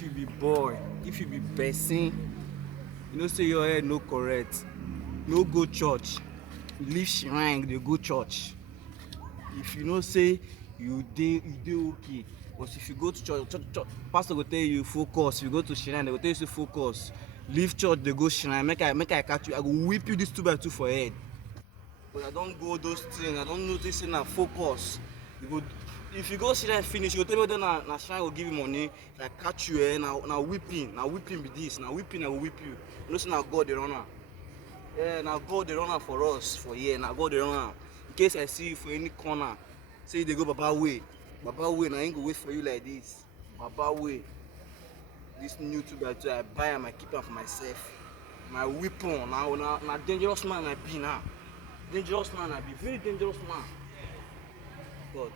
if you be boy, if you be person, you know say your head no correct, no go church, leave shrine dey go church. If you know say you dey okay, but if you go to church, pastor go tell you focus. If you go to shrine, they go tell you say focus, leave church dey go shrine. Make I catch you, I go whip you this 2x2 for head. But I don go those things, I don notice say na focus. You go, if you go shrine finish, you go tell me whether na shrine go give you money. If I catch you, na whipping be this, na whipping I go whip you. You know say na God dey run am. Yeah, na God dey run am for us for here. Na God dey run am. In case I see you for any corner, say you dey go Baba way, na him go wait for you like this. Baba way. This new 2x2, I buy am, I keep am for myself. My weapon, na dangerous man I be now. Dangerous man I be, very dangerous man. God.